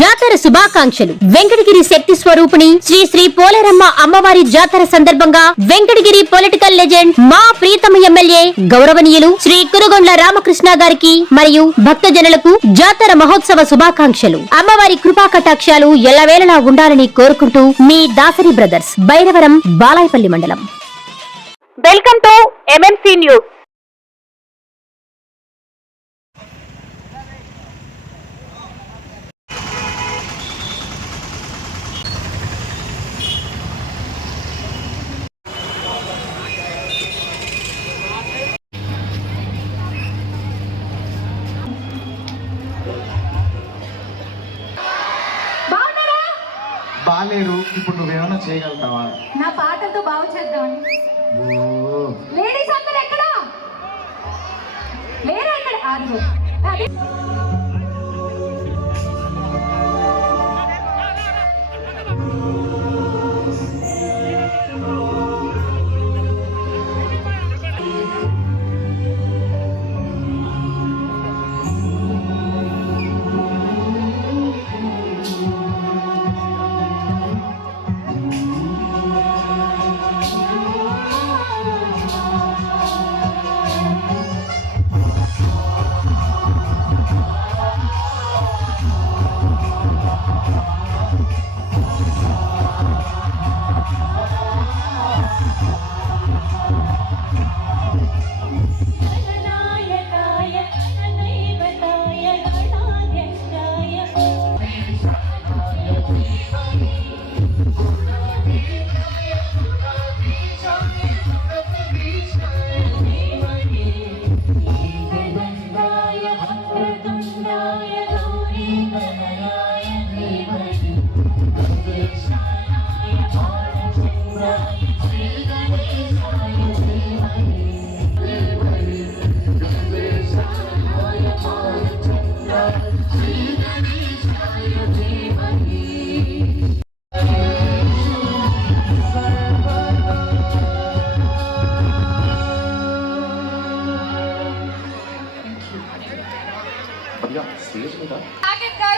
జాతర శుభాకాంక్షలు. వెంకటగిరి శక్తి స్వరూపిణి శ్రీ శ్రీ పోలేరమ్మ అమ్మవారి జాతర సందర్భంగా వెంకటగిరి పొలిటికల్ లెజెండ్ మా ప్రీతమ ఎమ్మెల్యే గౌరవనీయులు శ్రీ కురుగొండ్ల రామకృష్ణ గారికి మరియు భక్తజనులకు జాతర మహోత్సవ శుభాకాంక్షలు. అమ్మవారి కృపా కటాక్షాలు ఎల్లవేళలా ఉండాలని కోరుకుంటూ మీ దాసరి బ్రదర్స్ భైరవరం బాలాయపల్లి మండలం. వెల్కమ్ టు ఎంఎంసీ న్యూస్ బాగాలేరు ఇప్పుడు నువ్వు ఏమైనా చేయగలుగుతావా? నా పాటలతో బాగు చేద్దామని లేడీస్ అందరు ఎక్కడ? లేరు అక్కడ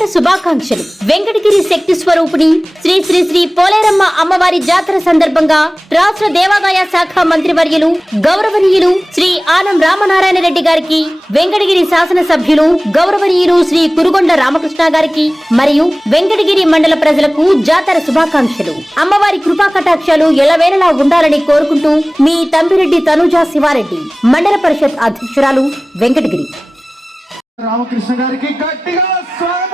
జాతర శుభాకాంక్షలు. వెంకటగిరి శక్తి స్వరూపుని శ్రీ శ్రీ శ్రీ పోలేరమ్మ అమ్మవారి జాతర సందర్భంగా రాష్ట్ర దేవాదాయ శాఖ మంత్రివర్యులు గౌరవనీయులు శ్రీ ఆనం రామనారాయణ రెడ్డి గారికి వెంకటగిరి శాసన సభ్యులు గౌరవనీయులు శ్రీ కురుగొండ రామకృష్ణ గారికి మరియు వెంకటగిరి మండల ప్రజలకు జాతర శుభాకాంక్షలు. అమ్మవారి కృపా కటాక్షాలు ఎలవేళలా ఉండాలని కోరుకుంటూ మీ తంబిరెడ్డి తనుజా శివారెడ్డి మండల పరిషత్ అధ్యక్షురాలు వెంకటగిరి. రామకృష్ణ గారికి గట్టిగా స్వాగతం.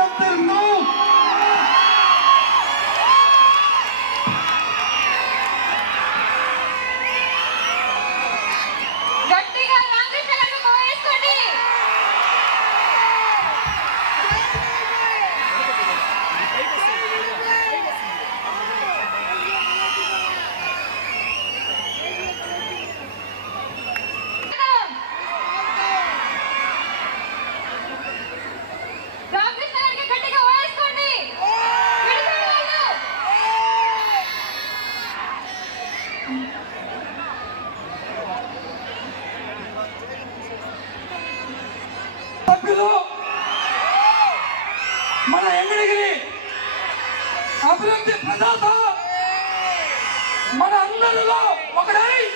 Abra aí!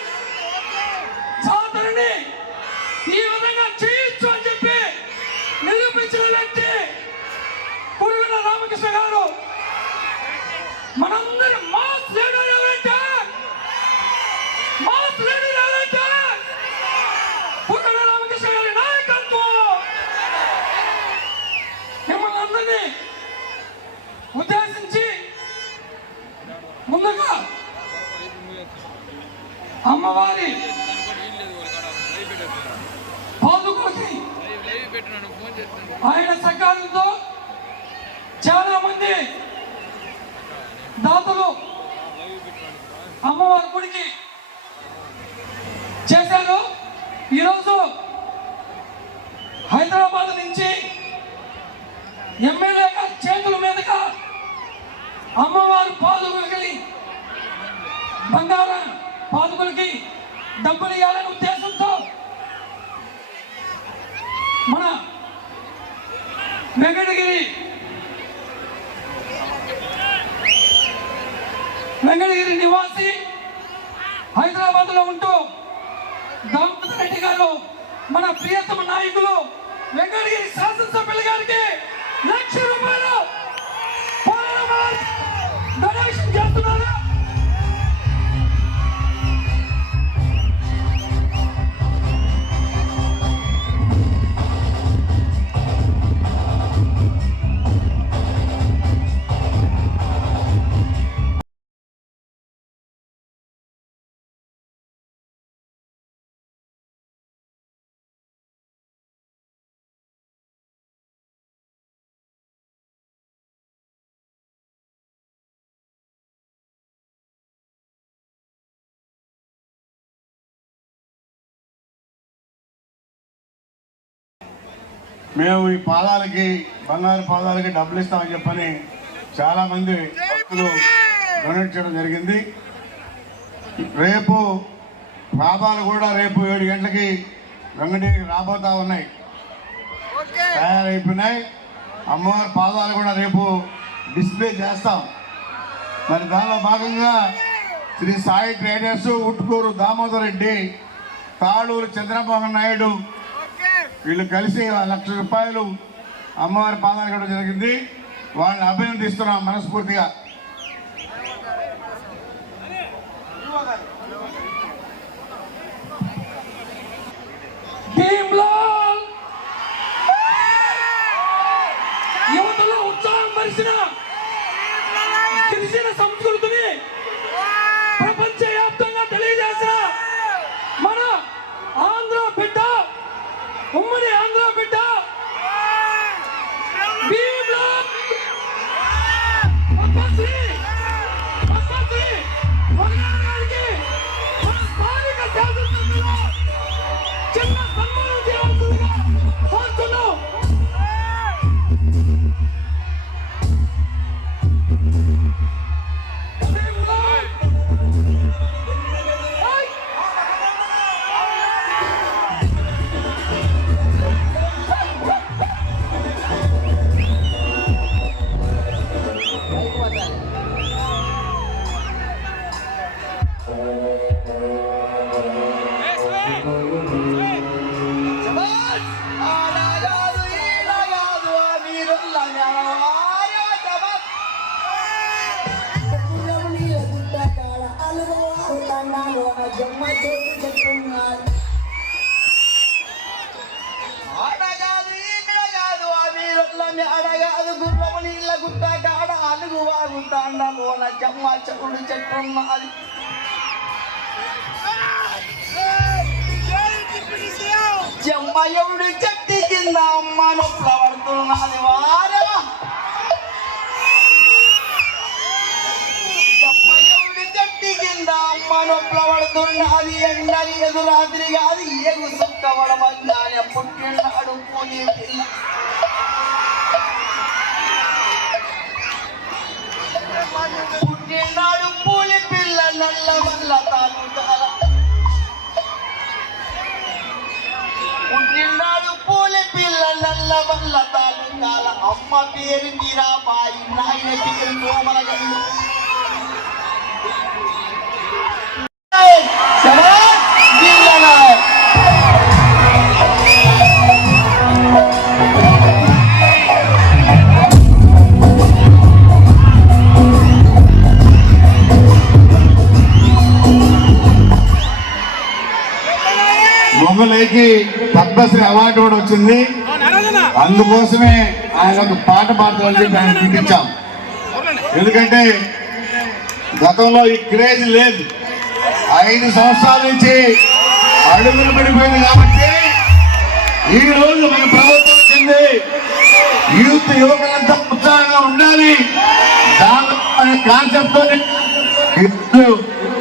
అమ్మవారి. ఆయన సకాలంతో చాలా మంది దాతలు అమ్మవారి గుడికి చేశారు. ఈరోజు హైదరాబాద్ నుంచి ఎమ్మె మేము ఈ పాదాలకి బంగారు పాదాలకి డబ్బులు ఇస్తామని చెప్పని చాలామంది భక్తులు డొనేట్ చేయడం జరిగింది. రేపు పాదాలు కూడా రేపు ఏడు గంటలకి వెంకటగిరికి రాబోతా ఉన్నాయి. తయారైపోయినాయి. అమ్మవారి పాదాలు కూడా రేపు డిస్ప్లే చేస్తాం. మరి దానిలో భాగంగా శ్రీ సాయి ట్రేడర్స్ ఉట్కూరు దామోదర్ రెడ్డి తాళూరు చంద్రమోహన్ నాయుడు వీళ్ళు కలిసి లక్ష రూపాయలు అమ్మవారి పాదాలు ఇవ్వడం జరిగింది. వాళ్ళని అభినందిస్తున్నాం మనస్ఫూర్తిగా. యువతలో ఉత్సాహం పరిచిన తెలిసిన సంస్కృతి జమ్మయుడు చెట్టి కింద అమ్మ నొప్పుల పడుతున్నది వారా జమ్మయుడు చెట్టి కింద అమ్మ నొప్పుల పడుతున్నది ఎండలి ఎదు రాత్రి కాదు ఎగు సుక్క పడమన్నానే పుట్టినాడు పోనీ పిల్ల పుట్టినాడు పూలి పిల్ల నల్ల వల్ల తాగుతారా పిల్ల నల్ల వల్ల తాగుతాల అమ్మ పేరు మీరాబాయి నాయన పేరు కోమలగల్లు శభాష్ మొగలైకి పద్మశ్రీ అవార్డు కూడా వచ్చింది. అందుకోసమే ఆయన ఒక పాట పాడతామని చెప్పి ఆయన పిలిపించాం. ఎందుకంటే గతంలో ఈ క్రేజ్ లేదు. ఐదు సంవత్సరాల నుంచి అడుగులు పడిపోయింది కాబట్టి ఈ రోజు మన ప్రభుత్వం వచ్చింది. యూత్ యువకులంతా ఉత్సాహంగా ఉండాలి. దాని కాన్సెప్ట్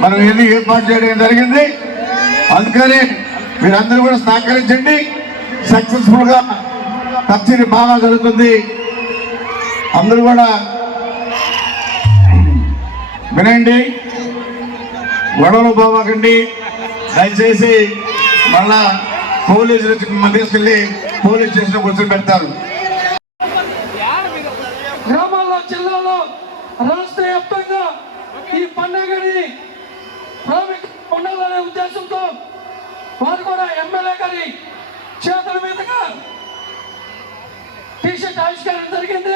మనం ఎన్ని ఏర్పాటు చేయడం జరిగింది. అందుకని మీరందరూ కూడా సహకరించండి. సక్సెస్ఫుల్గా సబ్సిడీ బాగా జరుగుతుంది అందరూ కూడా వినండి. గొడవలు పోవకండి దయచేసి మళ్ళా పోలీసులు తీసుకెళ్ళి పోలీస్ స్టేషన్ కూర్చొని పెడతారు గ్రామాల్లో జిల్లాలో రాష్ట్ర వ్యాప్తంగా ఈ పండుగని ఉండాలనే ఉద్దేశంతో వారు కూడా ఎమ్మెల్యే గారి చేతుల మీదుగా టీషర్ట్ ఆవిష్కరణ జరిగింది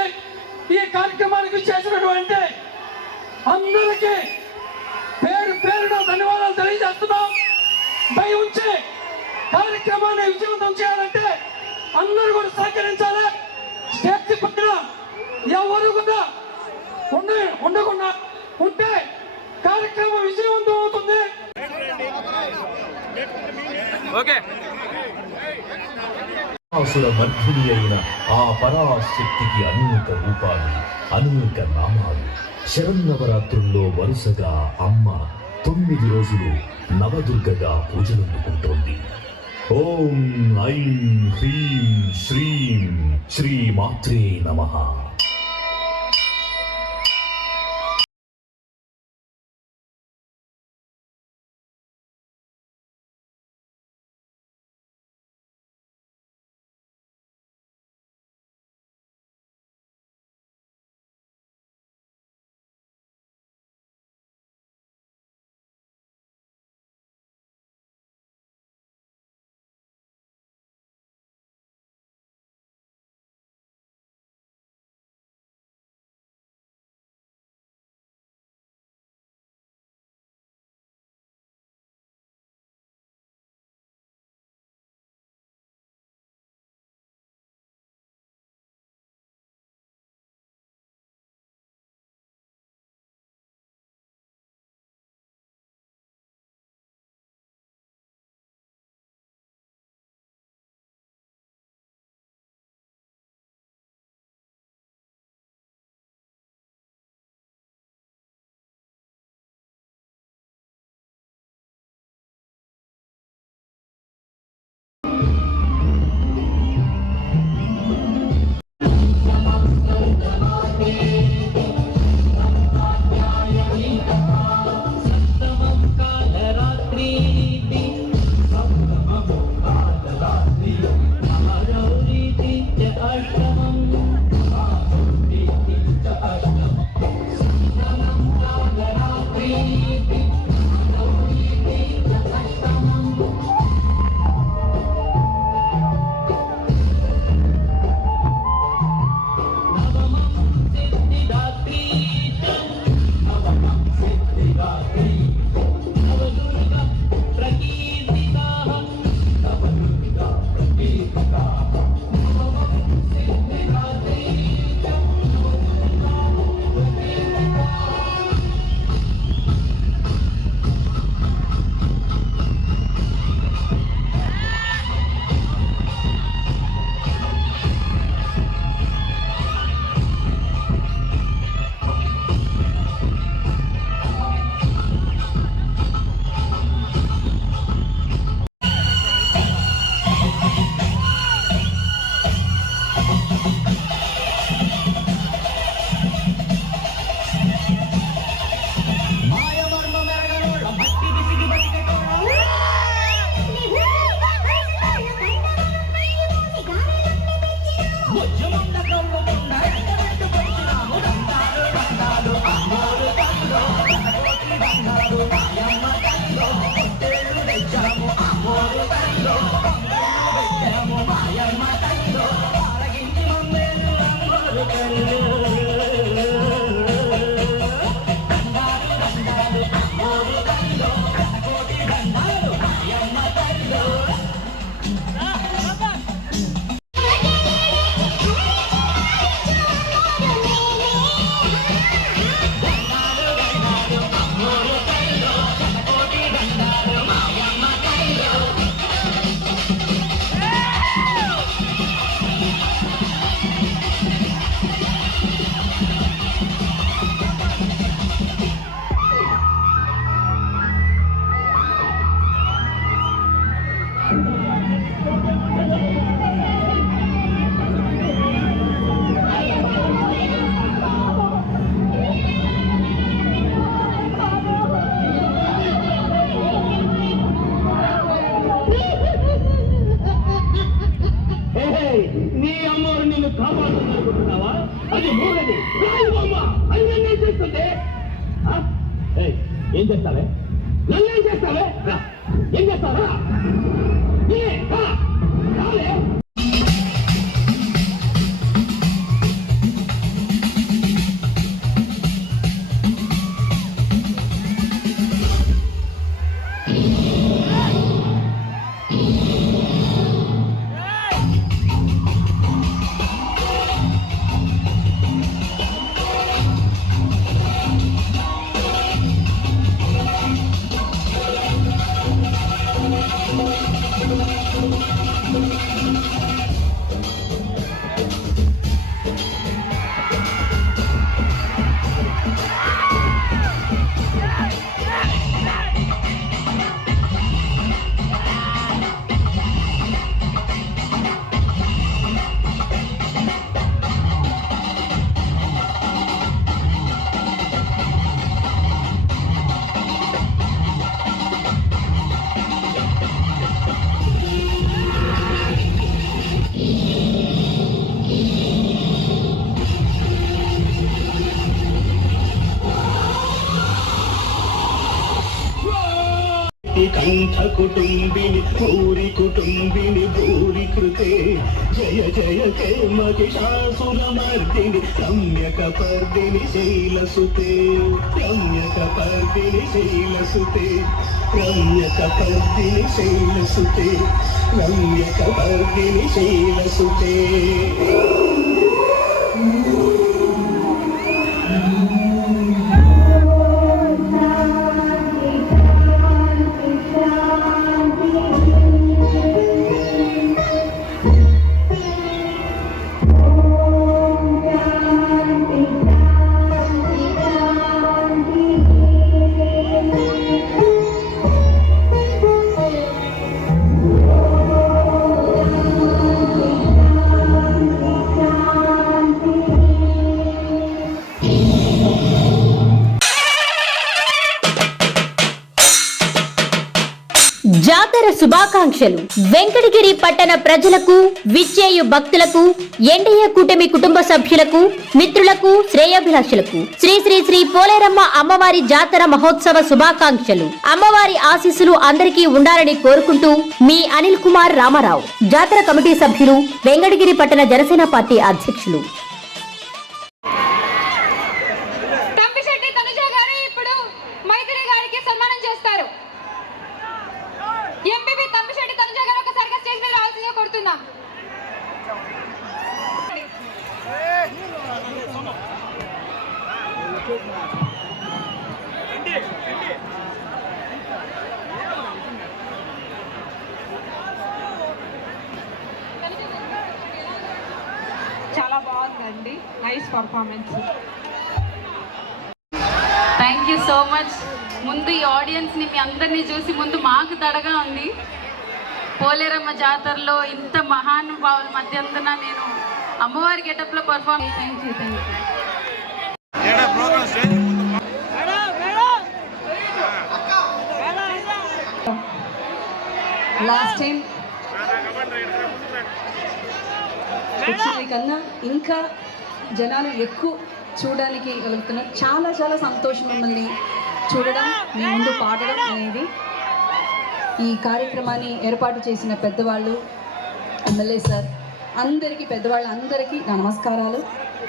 ఈ కార్యక్రమానికి చేసినటువంటి అందరికీ పేరు పేరున ధన్యవాదాలు తెలియజేస్తున్నాం. భయ ఉంచి కార్యక్రమాన్ని విజయవంతం చేయాలంటే అందరూ కూడా సహకరించాలి. స్టేజ్ పక్కన ఎవరు కూడా ఉండ ఉండకుండా ఉంటే కార్యక్రమం విజయవంతం అవుతుంది. ఓకే. అసుర మర్ధిని అయిన ఆ పరాశక్తికి అనేక రూపాలు అనేక నామాలు. శరన్నవరాత్రుల్లో వరుసగా అమ్మ తొమ్మిది రోజులు నవదుర్గగా పూజలందుకుంటోంది. ఓం ఐం హ్రీం శ్రీం శ్రీ మాత్రే నమః. అమ్మవారు నిన్ను అది మూడది రాయి బొమ్మ అది నన్ను ఏం చేస్తుంది ఏం చేస్తావే? నన్ను ఏం చేస్తావే? ఏం చేస్తావా ఏ, రమ్యక పర్దిని శైలసుతే రమ్యక పర్దిని శైలసుతే రమ్యక పర్దిని శైలసుతే రమ్యక పర్దిని శుభాకాంక్షలు వెంకటగిరి పట్టణ ప్రజలకు విచ్చేయు భక్తులకు ఎన్డీఏ కూటమి కుటుంబ సభ్యులకు మిత్రులకు శ్రేయాభిలాషులకు. శ్రీ శ్రీ శ్రీ పోలేరమ్మ అమ్మవారి జాతర మహోత్సవ శుభాకాంక్షలు. అమ్మవారి ఆశీస్సులు అందరికీ ఉండాలని కోరుకుంటూ మీ అనిల్ కుమార్ రామారావు జాతర కమిటీ సభ్యులు వెంకటగిరి పట్టణ జనసేన పార్టీ అధ్యక్షులు. పోలేరమ్మ జాతరలో ఇంత మహానుభావుల మధ్య నేను అమ్మవారి గెటప్లో perform thank you thank you last time కన్నా ఇంకా జనాలు ఎక్కువ చూడడానికి కలుగుతున్నారు. చాలా చాలా సంతోషం మిమ్మల్ని చూడడం మీ ముందు పాడడం అనేది. ఈ కార్యక్రమాన్ని ఏర్పాటు చేసిన పెద్దవాళ్ళు ఎమ్మెల్యే సార్ అందరికీ పెద్దవాళ్ళ అందరికీ నా నమస్కారాలు.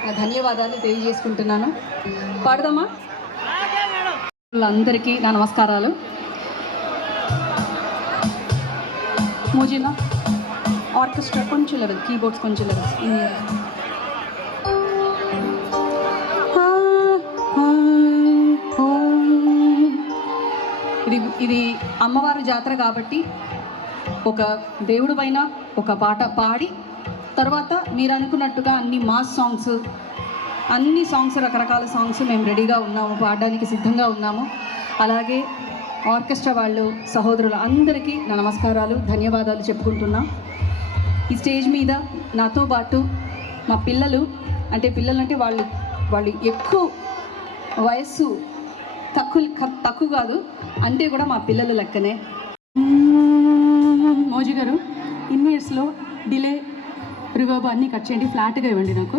నా ధన్యవాదాలు తెలియజేసుకుంటున్నాను. పాడదామా? అందరికీ నా నమస్కారాలు. మోజినా ఆర్కెస్ట్రా కొంచెం లెవెల్ కీబోర్డ్స్ కొంచెం లెవెల్ ఇది అమ్మవారు జాతర కాబట్టి ఒక దేవుడు పైన ఒక పాట పాడి తర్వాత మీరు అనుకున్నట్టుగా అన్ని మాస్ సాంగ్స్ అన్ని సాంగ్స్ రకరకాల సాంగ్స్ మేము రెడీగా ఉన్నాము పాడడానికి సిద్ధంగా ఉన్నాము. అలాగే ఆర్కెస్ట్రా వాళ్ళు సహోదరులు అందరికీ నా నమస్కారాలు ధన్యవాదాలు చెప్పుకుంటున్నాం. ఈ స్టేజ్ మీద నాతో పాటు మా పిల్లలు అంటే పిల్లలు అంటే వాళ్ళు వాళ్ళు ఎక్కువ వయస్సు తక్కువ తక్కువ కాదు అంటే కూడా మా పిల్లల లెక్కనే. మోజీ గారు ఇన్ని ఇయర్స్లో డిలే రివర్బ్ అన్నీ కట్ చేయండి ఫ్లాట్గా ఇవ్వండి నాకు.